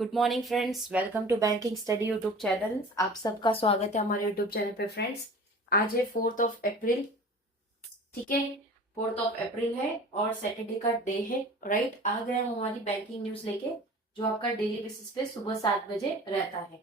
Good morning friends, welcome to banking study YouTube channel. आप सबका स्वागत है हमारे यूट्यूब चैनल पे। फ्रेंड्स, आज है 4 अप्रैल। ठीक है, 4 अप्रैल है और सैटरडे का डे है। राइट, आ गया हम हमारी बैंकिंग न्यूज लेके, जो आपका डेली बेसिस पे सुबह 7 बजे रहता है।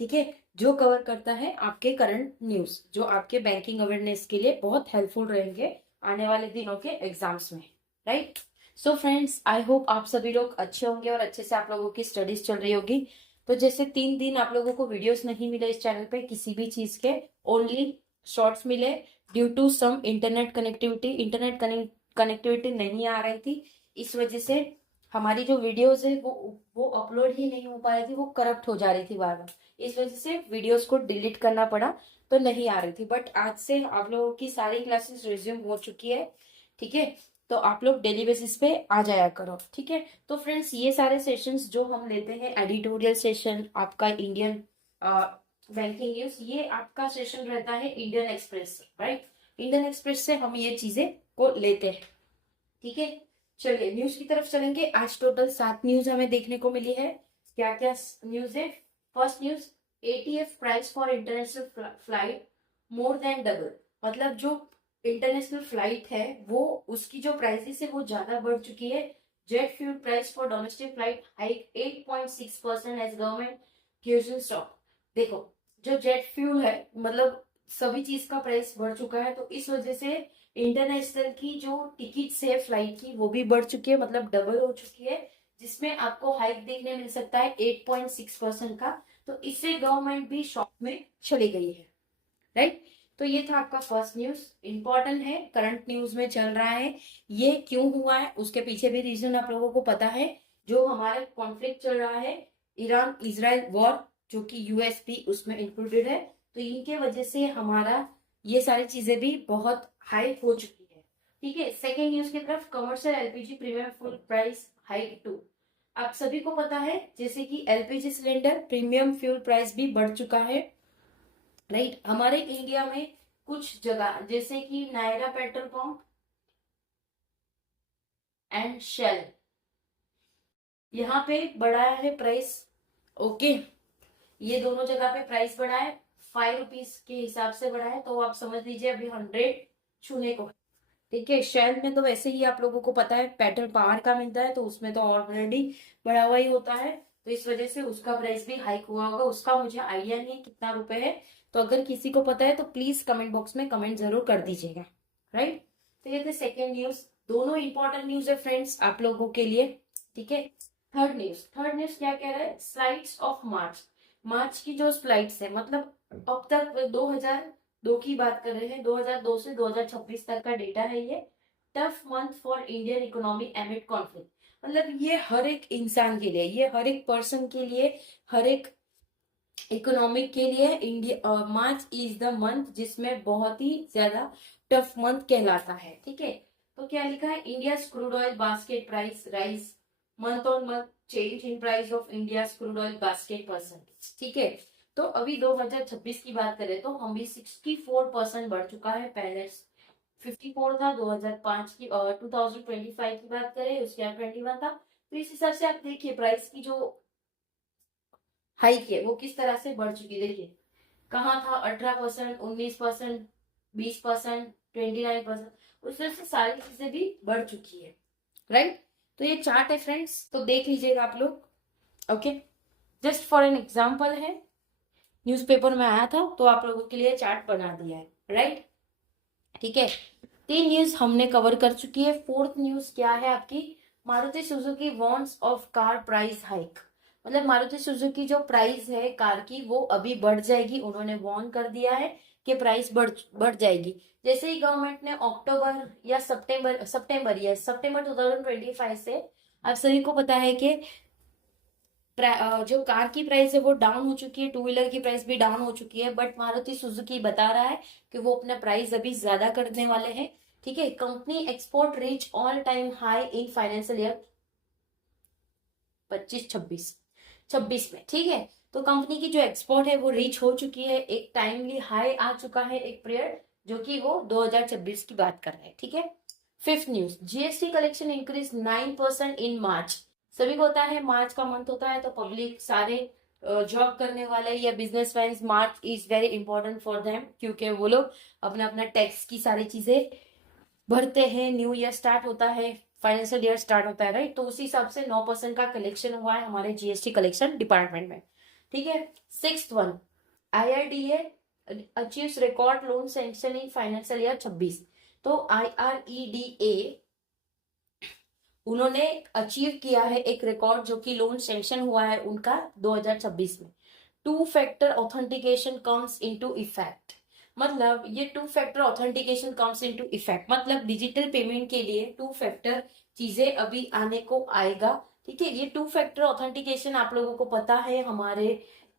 ठीक है, जो कवर करता है आपके करंट न्यूज, जो आपके बैंकिंग अवेयरनेस के लिए बहुत हेल्पफुल रहेंगे आने वाले दिनों के एग्जाम्स में। Right, so friends, I hope आप सभी लोग अच्छे होंगे और अच्छे से आप लोगों की स्टडीज चल रही होगी। तो जैसे 3 दिन आप लोगों को वीडियोस नहीं मिले इस चैनल पे किसी भी चीज के, ओनली शॉर्ट्स मिले due to some internet connectivity नहीं आ रही थी। इस वजह से हमारी जो वीडियोस है वो अपलोड ही नहीं हो पा रही थी, वो करप्ट हो जा रही थी बार बार। इस वजह से वीडियोस को डिलीट करना पड़ा, तो नहीं आ रही थी। बट आज से आप लोगों की सारी क्लासेस रिज्यूम हो चुकी है। ठीक है, तो आप लोग डेली बेसिस पे आ जाया करो। ठीक है, तो फ्रेंड्स, ये सारे सेशंस जो हम लेते हैं, एडिटोरियल सेशन, आपका इंडियन बैंकिंग न्यूज, ये आपका सेशन रहता है इंडियन एक्सप्रेस से। राइट, इंडियन एक्सप्रेस से हम ये चीजें को लेते हैं। ठीक है, चलिए न्यूज की तरफ चलेंगे। आज टोटल 7 न्यूज हमें देखने को मिली है। क्या क्या न्यूज है? First news, ETF price for international flight more than double. मतलब जो इंटरनेशनल फ्लाइट है वो उसकी जो प्राइसेस है वो ज्यादा बढ़ चुकी है। Jet fuel price for domestic flight hike 8.6% as government क्यूजन स्टॉक। देखो, जो जेट फ्यूल है, मतलब सभी चीज का प्राइस बढ़ चुका है, तो इस वजह से इंटरनेशनल की जो टिकट है फ्लाइट की वो भी बढ़ चुकी है, मतलब डबल हो चुकी है, जिसमें आपको हाइक देखने मिल सकता है 8.6% का। तो इससे गवर्नमेंट भी शॉक में चली गई है। राइट, तो ये था आपका फर्स्ट न्यूज, इंपॉर्टेंट है, करंट न्यूज में चल रहा है। ये क्यों हुआ है उसके पीछे भी रीजन आप लोगों को पता है। जो हमारा कॉन्फ्लिक्ट चल रहा है, ईरान इजराइल वॉर, जो कि यूएस भी उसमें इंक्लूडेड है, तो इनके वजह से हमारा ये सारी चीजें भी बहुत हाई हो चुकी है। ठीक है, सेकेंड न्यूज की तरफ, commercial LPG premium full price hike two. आप सभी को पता है जैसे कि LPG cylinder premium fuel price भी बढ़ चुका है। राइट, हमारे इंडिया में कुछ जगह जैसे कि Nayara petrol pump and Shell, यहाँ पे बढ़ाया है प्राइस। ओके, ये दोनों जगह पे प्राइस बढ़ा है, 5 रुपीज के हिसाब से बढ़ा है, तो आप समझ लीजिए अभी 100 छूने को। ठीक है, शेल में तो वैसे ही आप लोगों को पता है पेट्रोल पावर का मिलता है, तो उसमें तो ऑलरेडी बढ़ा हुआ ही होता है, तो इस वजह से उसका प्राइस भी हाइक हुआ होगा। उसका मुझे आइडिया नहीं है कितना रुपए है, तो अगर किसी को पता है तो प्लीज कमेंट बॉक्स में कमेंट जरूर कर दीजिएगा। राइट, तो ये थे सेकेंड न्यूज। दोनों इंपॉर्टेंट न्यूज है फ्रेंड्स आप लोगों के लिए। ठीक है, थर्ड न्यूज क्या कह रहा है? Slides of March. मार्च की जो स्लाइड्स है, मतलब अब तक 2002 की बात कर रहे हैं, 2002 से 2026 तक का डेटा है ये। Tough month for Indian economy एमिड conflict. मतलब ये हर एक इंसान के लिए, ये हर एक पर्सन के लिए, हर एक इकोनॉमिक के लिए India March is the month जिसमें बहुत ही ज्यादा टफ मंथ कहलाता है। ठीक है, तो क्या लिखा है? India crude oil basket price rise month on month, change in price of India crude oil basket percentage. ठीक है, तो अभी 2026 की बात करें तो हम भी 64% बढ़ चुका है। पहले 54 था 2005 की, 2025 की बात करें उसके बाद 21 था। तो इस हिसाब से आप देखिए प्राइस की जो हाइक है वो किस तरह से बढ़ चुकी है। देखिए कहाँ था, 18%, 19%, 20%, 29%, उस तरह से सारी चीजें भी बढ़ चुकी है। राइट, तो ये चार्ट है फ्रेंड्स, तो देख लीजिएगा आप लोग। Okay, just for an example है, न्यूज़पेपर में आया था तो आप लोगों के लिए चार्ट बना दिया है। राइट, ठीक है, 3 न्यूज हमने कवर कर चुकी है। फोर्थ न्यूज क्या है आपकी? Maruti Suzuki wants of car price hike. मतलब मारुति सुजुकी जो प्राइस है कार की वो अभी बढ़ जाएगी, उन्होंने वॉर्न कर दिया है कि प्राइस बढ़ जाएगी। जैसे ही गवर्नमेंट ने अक्टूबर या सितंबर 2025 से, आप सभी को पता है कि जो कार की प्राइस है वो डाउन हो चुकी है, टू व्हीलर की प्राइस भी डाउन हो चुकी है, बट मारुति सुजुकी बता रहा है कि वो अपना प्राइस अभी ज्यादा करने वाले हैं। ठीक है, company export reach all time high in financial year 25-26 में। ठीक है, तो कंपनी की जो एक्सपोर्ट है वो रीच हो चुकी है, एक टाइमली हाई आ चुका है एक पीरियड, जो कि वो 2026 की बात कर रहे हैं। ठीक है, fifth news, GST collection increase 9% इन मार्च। सभी को होता है मार्च का मंथ होता है तो पब्लिक सारे जॉब करने वाले या business man, March is very important for them, क्योंकि वो लोग अपना अपना टैक्स की सारी चीजें भरते हैं, न्यू ईयर स्टार्ट होता है, फाइनेंशियल ईयर स्टार्ट होता है, राइट। तो उसी हिसाब से 9% का कलेक्शन हुआ है हमारे जीएसटी कलेक्शन डिपार्टमेंट में, ठीक है। Sixth one, IRDA achieves record loan sanction in financial year 26। तो IREDA उन्होंने अचीव किया है एक रिकॉर्ड, जो कि लोन सैंक्शन हुआ है उनका 2026 में। Two factor authentication comes into effect, मतलब ये two factor authentication comes into effect मतलब डिजिटल पेमेंट के लिए टू फैक्टर चीजें अभी आने को आएगा, ठीक है। ये टू फैक्टर ऑथेंटिकेशन आप लोगों को पता है हमारे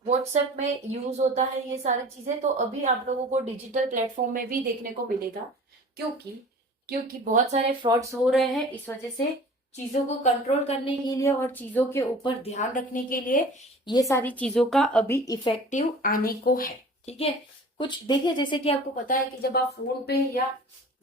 व्हाट्सएप में यूज होता है ये सारी चीजें, तो अभी आप लोगों को डिजिटल प्लेटफॉर्म में भी देखने को मिलेगा, क्योंकि क्योंकि बहुत सारे फ्रॉड्स हो रहे हैं। इस वजह से चीजों को कंट्रोल करने के लिए और चीजों के ऊपर ध्यान रखने के लिए ये सारी चीजों का अभी इफेक्टिव आने को है, ठीक है। कुछ देखिए, जैसे कि आपको पता है कि जब आप फोन पे या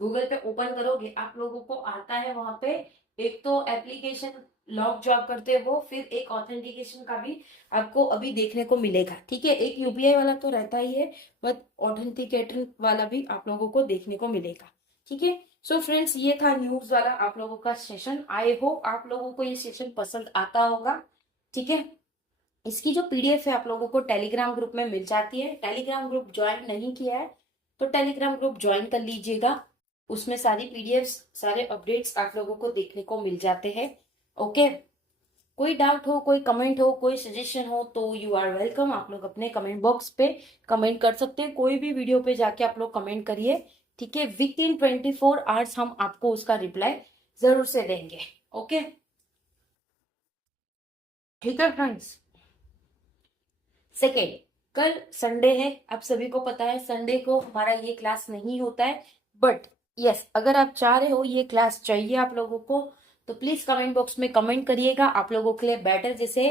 गूगल पे ओपन करोगे आप लोगों को आता है वहां पे एक तो एप्लीकेशन लॉक जो आप करते हो, फिर एक ऑथेंटिकेशन का भी आपको अभी देखने को मिलेगा, ठीक है। एक यूपीआई वाला तो रहता ही है, बट ऑथेंटिकेटर वाला भी आप लोगों को देखने को मिलेगा, ठीक है। सो फ्रेंड्स, ये था न्यूज वाला आप लोगों का सेशन। आई होप आप लोगों को ये सेशन पसंद आता होगा, ठीक है। इसकी जो पीडीएफ है आप लोगों को टेलीग्राम ग्रुप में मिल जाती है। टेलीग्राम ग्रुप ज्वाइन नहीं किया है तो टेलीग्राम ग्रुप ज्वाइन कर लीजिएगा, उसमें सारी पीडीएफ्स, सारे अपडेट्स आप लोगों को देखने को मिल जाते हैं, ओके। कोई डाउट हो, कोई कमेंट हो, कोई सजेशन हो तो यू आर वेलकम, आप लोग अपने कमेंट बॉक्स पे कमेंट कर सकते हैं। कोई भी वीडियो पे जाके आप लोग कमेंट करिए, ठीक है। विद इन 24 आवर्स हम आपको उसका रिप्लाई जरूर से देंगे, ओके, ठीक है फ्रेंड्स। सेकेंड, कल संडे है, आप सभी को पता है संडे को हमारा ये क्लास नहीं होता है, बट यस अगर आप चाह रहे हो ये क्लास चाहिए आप लोगों को तो प्लीज कमेंट बॉक्स में कमेंट करिएगा। आप लोगों के लिए बेटर, जैसे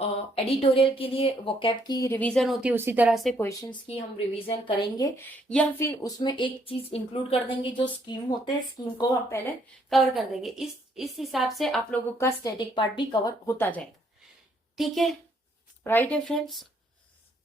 एडिटोरियल के लिए वोकैब की रिवीजन होती है उसी तरह से क्वेश्चंस की हम रिवीजन करेंगे, या फिर उसमें एक चीज इंक्लूड कर देंगे जो स्कीम होते हैं, स्कीम को हम पहले कवर कर देंगे। इस हिसाब से आप लोगों का स्टैटिक पार्ट भी कवर होता जाएगा, ठीक है, राइट है फ्रेंड्स।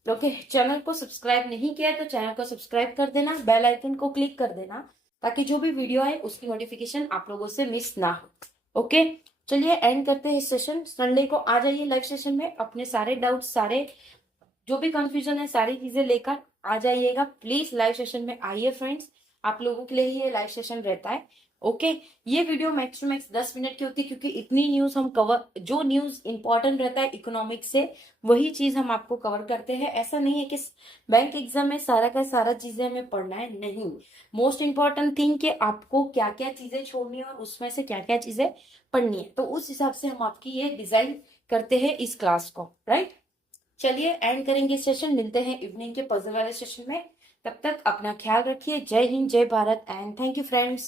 ओके, चैनल को सब्सक्राइब नहीं किया है तो चैनल को सब्सक्राइब कर देना, बेल आइकन को क्लिक कर देना, ताकि जो भी वीडियो आए उसकी नोटिफिकेशन आप लोगों से मिस ना हो, ओके। चलिए एंड करते हैं इस सेशन। संडे को आ जाइए लाइव सेशन में, अपने सारे डाउट, सारे जो भी कंफ्यूजन है सारी चीजें लेकर आ जाइएगा। प्लीज लाइव सेशन में आइए फ्रेंड्स, आप लोगों के लिए ही ये लाइव सेशन रहता है, ओके। ये video max to max 10 minute की होती है, क्योंकि इतनी न्यूज हम कवर, जो न्यूज इंपॉर्टेंट रहता है इकोनॉमिक्स से वही चीज हम आपको कवर करते हैं। ऐसा नहीं है कि बैंक एग्जाम में सारा का सारा चीजें हमें पढ़ना है, नहीं। मोस्ट इंपॉर्टेंट थिंग कि आपको क्या क्या चीजें छोड़नी है और उसमें से क्या क्या चीजें पढ़नी है, तो उस हिसाब से हम आपकी ये डिजाइन करते हैं इस क्लास को, राइट। चलिए एंड करेंगे सेशन, मिलते हैं इवनिंग के पजल वाले सेशन में। तब तक अपना ख्याल रखिए। जय हिंद, जय Bharat and thank you friends.